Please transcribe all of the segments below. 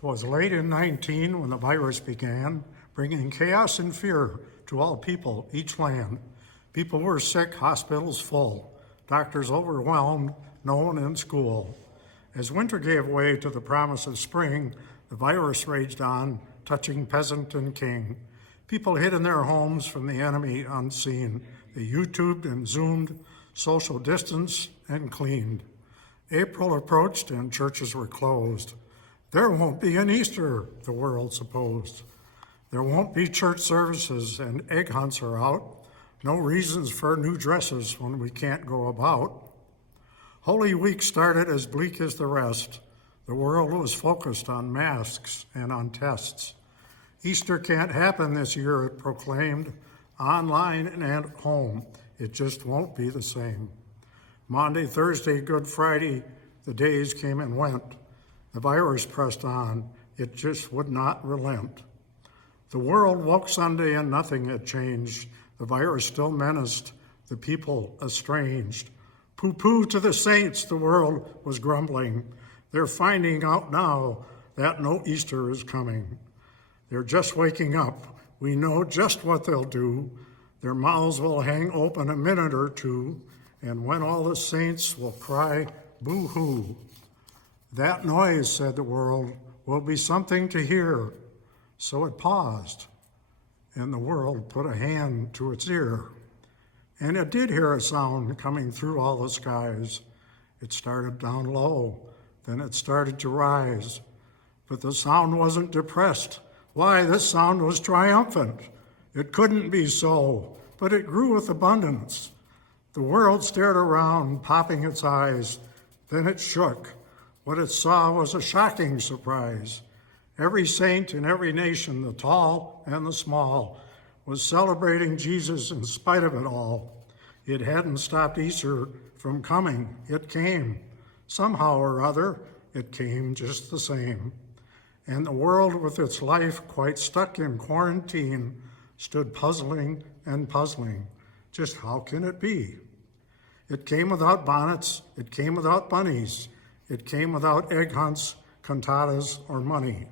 'Twas late in 19 when the virus began, bringing chaos and fear to all people, each land. People were sick, hospitals full, doctors overwhelmed, no one in school. As winter gave way to the promise of spring, the virus raged on, touching peasant and king. People hid in their homes from the enemy unseen. They YouTubed and Zoomed, social distanced and cleaned. April approached and churches were closed. There won't be an Easter, the world supposed. There won't be church services and egg hunts are out. No reasons for new dresses when we can't go about. Holy Week started as bleak as the rest. The world was focused on masks and on tests. Easter can't happen this year, it proclaimed, online and at home. It just won't be the same. Monday, Thursday, Good Friday, the days came and went. The virus pressed on, it just would not relent. The world woke Sunday and nothing had changed. The virus still menaced, the people estranged. Pooh-pooh to the saints, the world was grumbling. They're finding out now that no Easter is coming. They're just waking up. We know just what they'll do. Their mouths will hang open a minute or two, and when all the saints will cry, boo-hoo. That noise, said the world, will be something to hear. So it paused, and the world put a hand to its ear. And it did hear a sound coming through all the skies. It started down low, then it started to rise. But the sound wasn't depressed. Why, this sound was triumphant. It couldn't be so, but it grew with abundance. The world stared around, popping its eyes. Then it shook. What it saw was a shocking surprise. Every saint in every nation, the tall and the small, was celebrating Jesus in spite of it all. It hadn't stopped Easter from coming. It came. Somehow or other, it came just the same. And the world, with its life quite stuck in quarantine, stood puzzling and puzzling. Just how can it be? It came without bonnets. It came without bunnies. It came without egg hunts, cantatas, or money.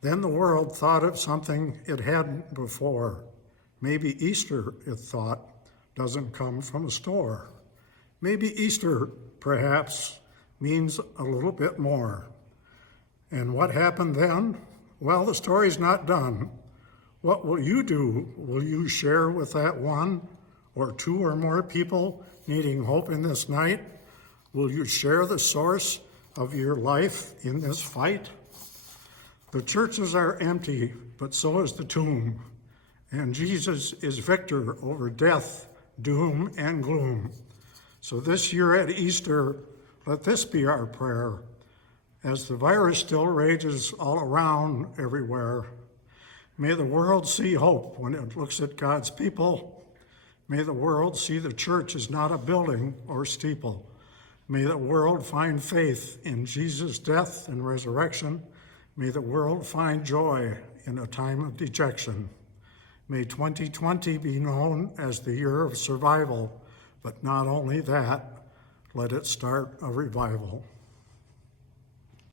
Then the world thought of something it hadn't before. Maybe Easter, it thought, doesn't come from a store. Maybe Easter, perhaps, means a little bit more. And what happened then? Well, the story's not done. What will you do? Will you share with that one or two or more people needing hope in this night? Will you share the source of your life in this fight? The churches are empty, but so is the tomb. And Jesus is victor over death, doom, and gloom. So this year at Easter, let this be our prayer. As the virus still rages all around everywhere, may the world see hope when it looks at God's people. May the world see the church is not a building or steeple. May the world find faith in Jesus' death and resurrection. May the world find joy in a time of dejection. May 2020 be known as the year of survival, but not only that, let it start a revival.